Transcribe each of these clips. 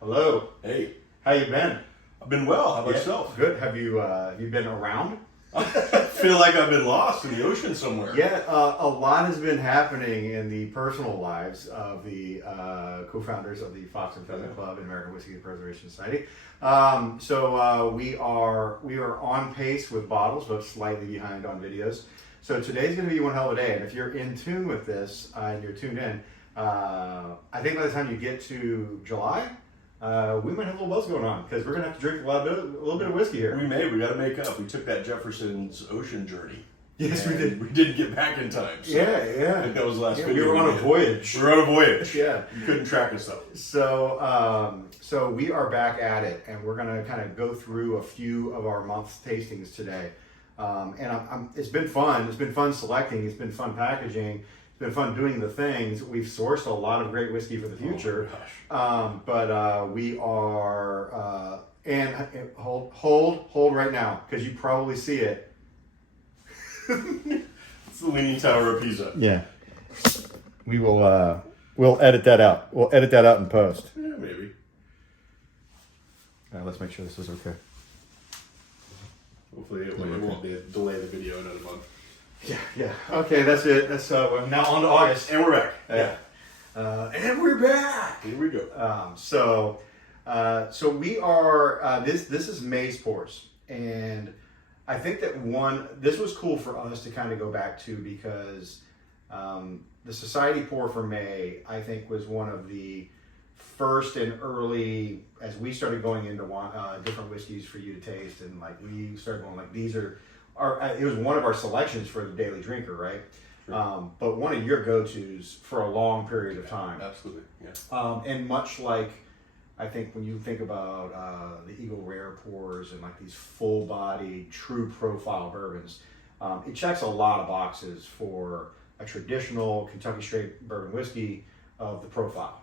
Hello. Hey. How you been? I've been well. How about yourself? Good. Have you been around? I feel like I've been lost in the ocean somewhere. Yeah, a lot has been happening in the personal lives of the co-founders of the Fox and Pheasant Club and American Whiskey Preservation Society. So we are on pace with bottles, but slightly behind on videos. So today's going to be one hell of a day. And if you're in tune with this and you're tuned in, I think by the time you get to July, we might have a little buzz going on because we're going to have to drink a little bit of whiskey here. We got to make up. We took that Jefferson's ocean journey. Yes, we did. We didn't get back in time. So Yeah. I think that was the last video. We were on a voyage. We were on a voyage. Yeah. You couldn't track us though. So we are back at it, and we're going to kind of go through a few of our month's tastings today. And it's been fun. It's been fun selecting. It's been fun packaging. It's been fun doing the things. We've sourced a lot of great whiskey for the future. But we are, and hold right now, because you probably see it. It's the Leaning Tower of Pisa. Yeah. We will, we'll edit that out. We'll edit that out in post. Yeah, maybe. Let's make sure this is okay. Hopefully it won't delay the video another month. Yeah. Okay, that's it. That's we're now on to August. And we're back. Yeah. And we're back. Here we go. So we are. This is May's Pours, and I think that this was cool for us to kind of go back to because the Society Pour for May, I think, was one of the first and early, as we started going into different whiskeys for you to taste, and like we started going like these are it was one of our selections for the daily drinker, right? Sure. But one of your go-tos for a long period of time. Absolutely, yeah. And much like, I think when you think about the Eagle Rare pours and like these full-bodied, true profile bourbons, it checks a lot of boxes for a traditional Kentucky straight bourbon whiskey of the profile.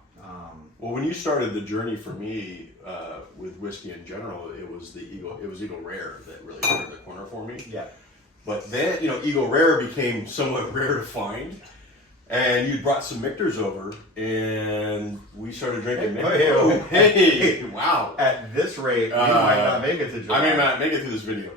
Well, when you started the journey for me with whiskey in general, it was Eagle Rare that really turned the corner for me. Yeah. But then, Eagle Rare became somewhat rare to find, and you brought some Michters over, and we started drinking Michter. Hey, wow! At this rate, we might not make it to July. I may not make it through this video.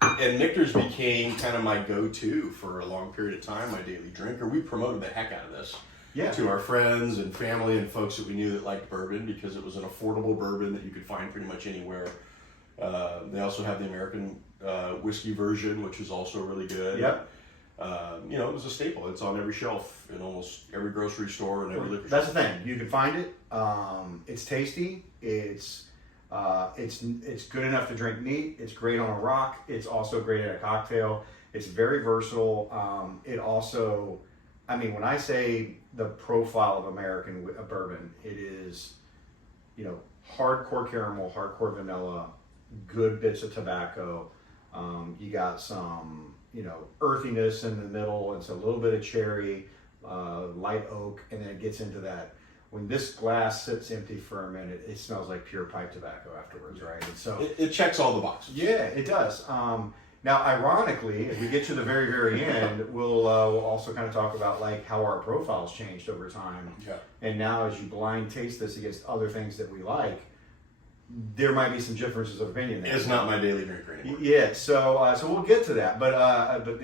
And Michters became kind of my go-to for a long period of time, my daily drinker. We promoted the heck out of this. Yeah. To our friends and family and folks that we knew that liked bourbon because it was an affordable bourbon that you could find pretty much anywhere. They also have the American whiskey version, which is also really good. Yep. It was a staple. It's on every shelf in almost every grocery store and every liquor store. That's the thing. You can find it. It's tasty. It's good enough to drink neat. It's great on a rock. It's also great at a cocktail. It's very versatile. It also, when I say the profile of American bourbon, it is, hardcore caramel, hardcore vanilla, good bits of tobacco. You got some, earthiness in the middle, and so a little bit of cherry, light oak, and then it gets into that. When this glass sits empty for a minute, it smells like pure pipe tobacco afterwards, right? And so it checks all the boxes. Yeah, it does. Now, ironically, as we get to the very, very end, we'll also kind of talk about like how our profiles changed over time. Yeah. And now, as you blind taste this against other things that we like, there might be some differences of opinion there. It's not my daily drinker anymore. Yeah, so we'll get to that. But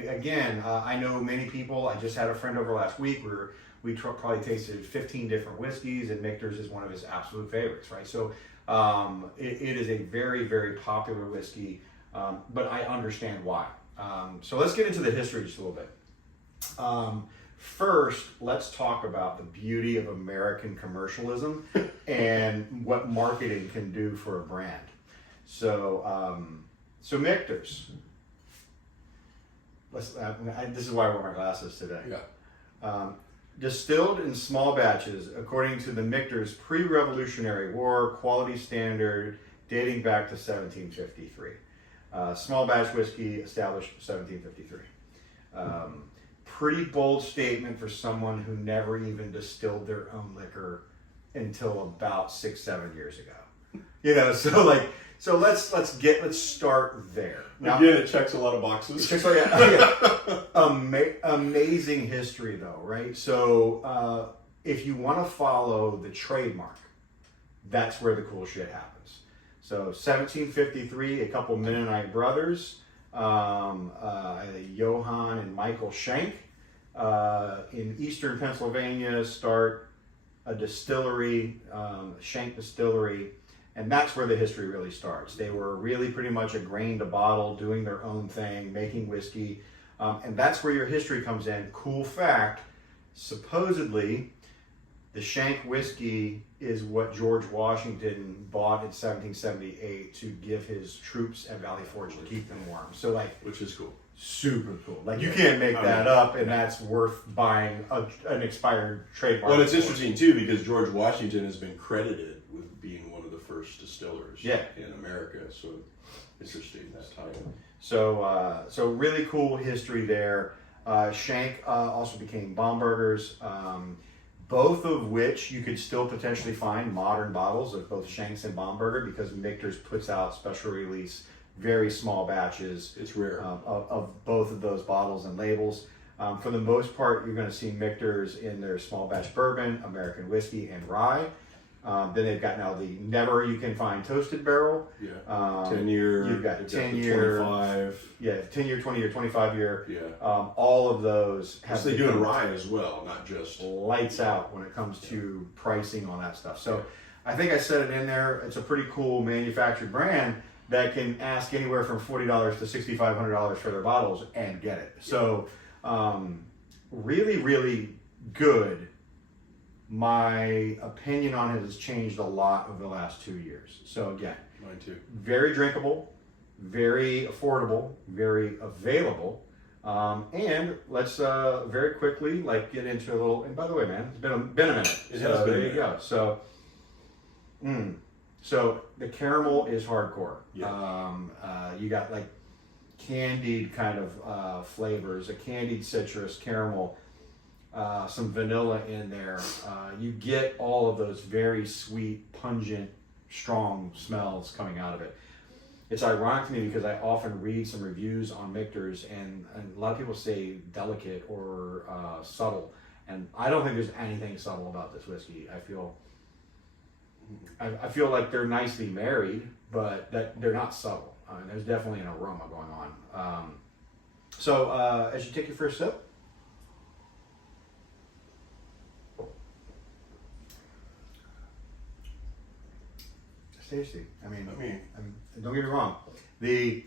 again, I know many people. I just had a friend over last week where we probably tasted 15 different whiskeys, and Michter's is one of his absolute favorites, right? So it is a very, very popular whiskey. But I understand why. So let's get into the history just a little bit. First, let's talk about the beauty of American commercialism and what marketing can do for a brand. So Michter's. This is why I wear my glasses today. Yeah. Distilled in small batches, according to the Michter's pre-Revolutionary War quality standard dating back to 1753. Small batch whiskey established 1753. Pretty bold statement for someone who never even distilled their own liquor until about 6-7 years ago. So let's start there. Now, again, it checks a lot of boxes. Amazing history though, right? So if you want to follow the trademark, that's where the cool shit happens. So 1753, a couple Mennonite brothers, Johann and Michael Schenk, in eastern Pennsylvania, start a distillery, Schenk Distillery, and that's where the history really starts. They were really pretty much a grain to bottle, doing their own thing, making whiskey, and that's where your history comes in. Cool fact, supposedly, the Schenk whiskey is what George Washington bought in 1778 to give his troops at Valley Forge to keep them warm. So like, which is cool. Super cool. Like you can't make that up, and that's worth buying an expired trademark. Well, it's interesting too because George Washington has been credited with being one of the first distillers in America. So interesting that title. So really cool history there. Schenk also became Baumburgers, both of which you could still potentially find modern bottles of both Schenks and Baumburger because Michter's puts out special release, very small batches. It's rare. Of both of those bottles and labels. For the most part, you're going to see Michter's in their small batch bourbon, American whiskey, and rye. Then they've got now the never you can find toasted barrel. Yeah. 10-year. You've got 10-year, 25. Yeah, 10-year, 20-year, 25-year. Yeah. All of those have. So they do in rye as well, not just lights out when it comes to pricing on that stuff. So I think I said it in there. It's a pretty cool manufactured brand that can ask anywhere from $40 to $6,500 for their bottles and get it. So really, really good. My opinion on it has changed a lot over the last 2 years. So again, mine too. Very drinkable, very affordable, very available. And let's very quickly get into a little. And by the way, man, it's been a minute. It so has been. There you go. So, so the caramel is hardcore. Yeah. You got like candied kind of flavors, a candied citrus, caramel. Some vanilla in there. You get all of those very sweet, pungent, strong smells coming out of it. It's ironic to me because I often read some reviews on Michter's and a lot of people say delicate or subtle. And I don't think there's anything subtle about this whiskey. I feel like they're nicely married, but that they're not subtle. There's definitely an aroma going on. So as you take your first sip, tasty. I mean, don't get me wrong. You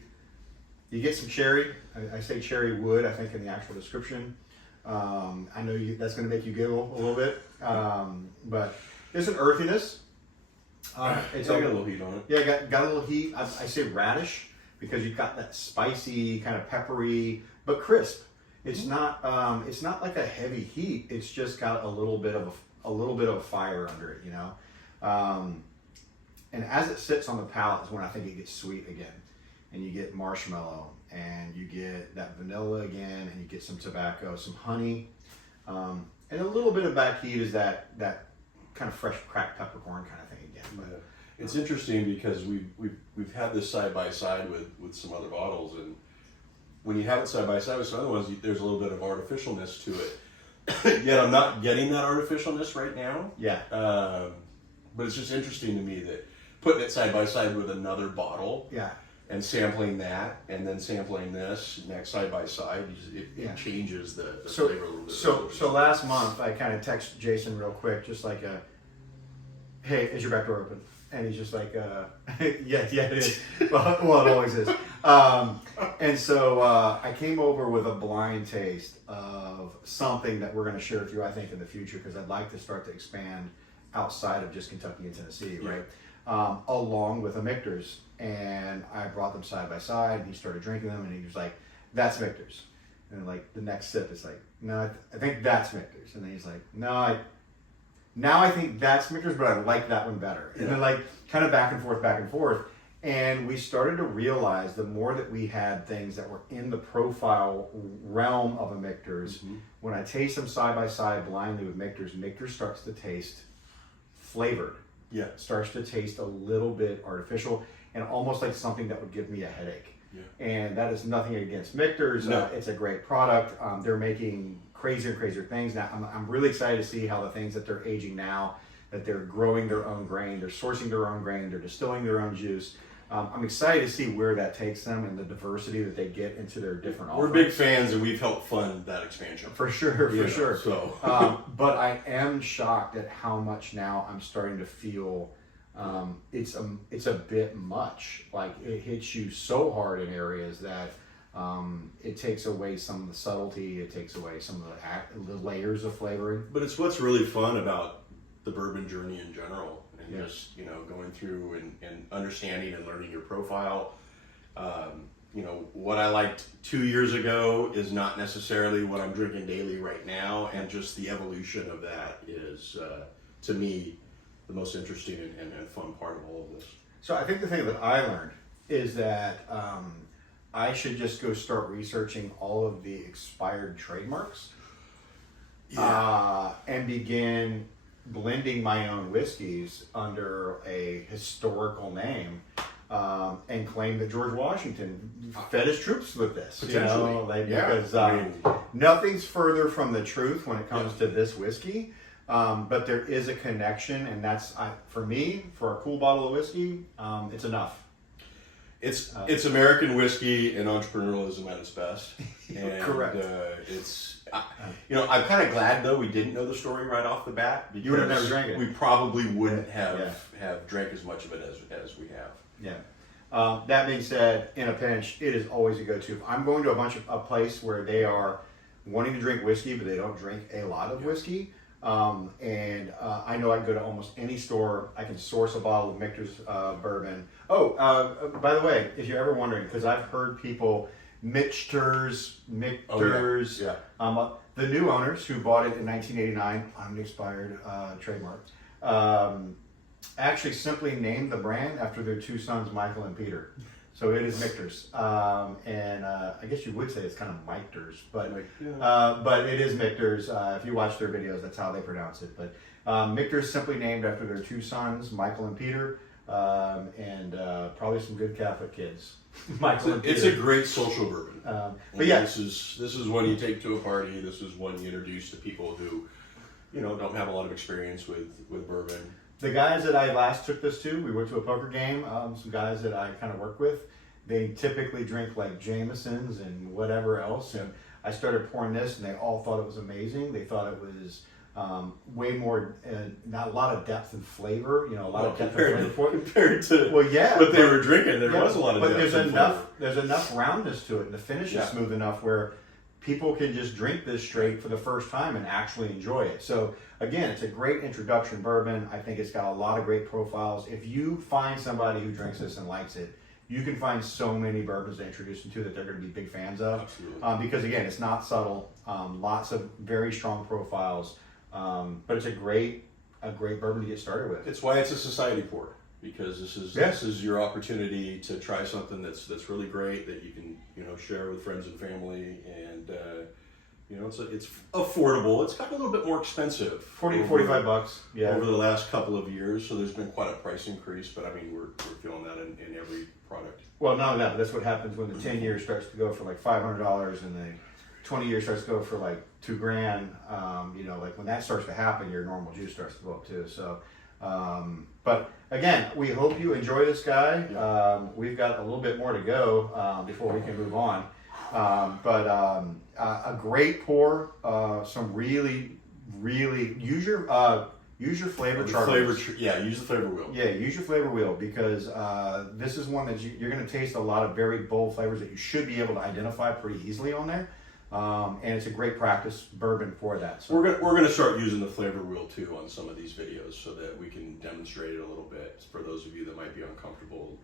get some cherry. I say cherry wood. I think in the actual description. I know that's going to make you giggle a little bit, but there's an earthiness. It's got a little heat on it. Yeah, got a little heat. I say radish because you've got that spicy kind of peppery, but crisp. It's not like a heavy heat. It's just got a little bit of fire under it, you know. And as it sits on the palate is when I think it gets sweet again. And you get marshmallow, and you get that vanilla again, and you get some tobacco, some honey. And a little bit of back heat is that kind of fresh cracked peppercorn kind of thing again. But, it's interesting because we've had this side by side with some other bottles, and when you have it side by side with some other ones, there's a little bit of artificialness to it. Yet I'm not getting that artificialness right now. Yeah. But it's just interesting to me that putting it side by side with another bottle, and sampling that, and then sampling this next side by side, it changes the flavor a little bit. So last month I kind of texted Jason real quick, just like hey, is your back door open? And he's just like, yeah, it is. Well, it always is. And so I came over with a blind taste of something that we're going to share with you, I think, in the future, because I'd like to start to expand outside of just Kentucky and Tennessee, right? Along with a Michter's. And I brought them side by side, and he started drinking them, and he was like, that's Michter's. And like the next sip is like, no, I think that's Michter's. And then he's like, no, now I think that's Michter's, but I like that one better. And then like kind of back and forth. And we started to realize the more that we had things that were in the profile realm of a Michter's, when I taste them side by side blindly with Michter's starts to taste flavored. Yeah. It starts to taste a little bit artificial and almost like something that would give me a headache. Yeah. And that is nothing against Michter's. No. It's a great product. They're making crazier and crazier things. Now, I'm really excited to see how the things that they're aging now that they're growing their own grain, they're sourcing their own grain, they're distilling their own juice. I'm excited to see where that takes them and the diversity that they get into their different offerings. We're big fans, and we've helped fund that expansion. For sure, You for know, sure. so. But I am shocked at how much now I'm starting to feel it's a bit much. Like it hits you so hard in areas that it takes away some of the subtlety. It takes away some of the layers of flavoring. But it's what's really fun about the bourbon journey in general, and Yeah. just going through and understanding and learning your profile. What I liked 2 years ago is not necessarily what I'm drinking daily right now, and just the evolution of that is to me the most interesting and fun part of all of this. So I think the thing that I learned is that I should just go start researching all of the expired trademarks and begin blending my own whiskeys under a historical name and claim that George Washington fed his troops with this. Potentially. Because nothing's further from the truth when it comes to this whiskey. But there is a connection, and that's for me, for a cool bottle of whiskey, it's enough. It's American whiskey and entrepreneurialism at its best. And, Correct. I'm kind of glad though we didn't know the story right off the bat, because You would have never drank it. we probably wouldn't have drank as much of it as we have. Yeah. That being said, in a pinch, it is always a go-to. If I'm going to a place where they are wanting to drink whiskey, but they don't drink a lot of whiskey, I know I can go to almost any store. I can source a bottle of Michter's bourbon. By the way, if you're ever wondering, because I've heard people, Michters, the new owners who bought it in 1989, unexpired trademark, actually simply named the brand after their two sons, Michael and Peter. So it is Michter's, and I guess you would say it's kind of Michters, but it is Michter's. If you watch their videos, that's how they pronounce it. But Michter's simply named after their two sons, Michael and Peter, and probably some good Catholic kids. Michael and Peter. It's a great social bourbon. But yeah, this is one you take to a party. This is one you introduce to people who, don't have a lot of experience with bourbon. the guys that I last took this to, we went to a poker game. Some guys that I kind of work with, they typically drink like Jamesons and whatever else. And I started pouring this, and they all thought it was amazing. They thought it was way more, not a lot of depth and flavor. A lot of depth and flavor compared to what they were drinking. There was a lot of depth and flavor. There's enough roundness to it, and the finish is smooth enough where people can just drink this straight for the first time and actually enjoy it. So again, it's a great introduction bourbon. I think it's got a lot of great profiles. If you find somebody who drinks this and likes it, you can find so many bourbons to introduce them to that they're going to be big fans of. Absolutely. Because again, it's not subtle. Lots of very strong profiles, but it's a great bourbon to get started with. It's why it's a society pour, because this is your opportunity to try something that's really great that you can share with friends and family, and it's affordable. It's gotten a little bit more expensive, $40-$45, over the last couple of years. So there's been quite a price increase, but I mean we're feeling that in every product. Well, not only that, but that's what happens when the 10 years starts to go for like $500 and the 20 years starts to go for like $2,000. Like when that starts to happen, your normal juice starts to go up too. So, but again, we hope you enjoy this guy. We've got a little bit more to go before we can move on. But a great pour, some really use your flavor chart. Use the flavor wheel. Yeah, use your flavor wheel, because this is one that you're going to taste a lot of very bold flavors that you should be able to identify pretty easily on there. And it's a great practice bourbon for that. So We're gonna start using the flavor wheel too on some of these videos, so that we can demonstrate it a little bit for those of you that might be uncomfortable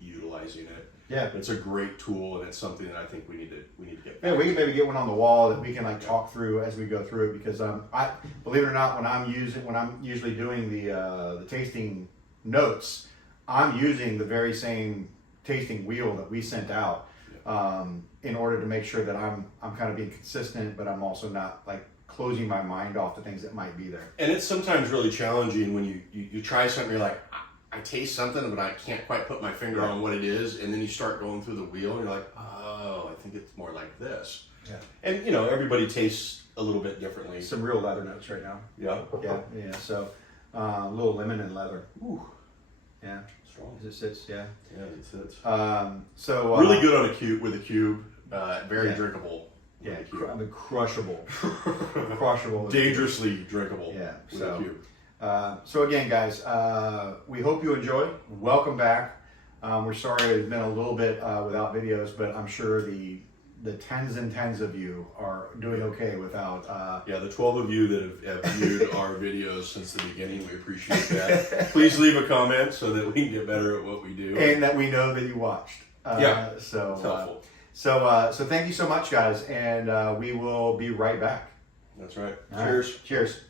utilizing it. Yeah, It's a great tool, and it's something that I think we need to get. yeah, we can maybe get one on the wall that we can like talk through as we go through it, because I believe it or not, when I'm usually doing the tasting notes, I'm using the very same tasting wheel that we sent out. In order to make sure that I'm kind of being consistent, but I'm also not like closing my mind off to things that might be there. And it's sometimes really challenging when you try something, you're like, I taste something, but I can't quite put my finger on what it is, and then you start going through the wheel, and you're like, oh, I think it's more like this. Yeah. And everybody tastes a little bit differently. Some real leather notes right now. Yeah. Yeah. So A little lemon and leather. Ooh, Yeah, strong. as it sits. Yeah. Yeah, it's So really good on a cube with a cube. Very yeah. drinkable. with Yeah, a cube. I mean, crushable. Crushable. Dangerously drinkable. Yeah. With a cube. So again, guys, we hope you enjoy. Welcome back. We're sorry it's been a little bit without videos, but I'm sure the tens and tens of you are doing okay without. Yeah, the 12 of you that have viewed our videos since the beginning, we appreciate that. Please leave a comment so that we can get better at what we do. And that we know that you watched. Yeah, So it's helpful. So thank you so much, guys, and we will be right back. That's right. All Cheers. right. Cheers.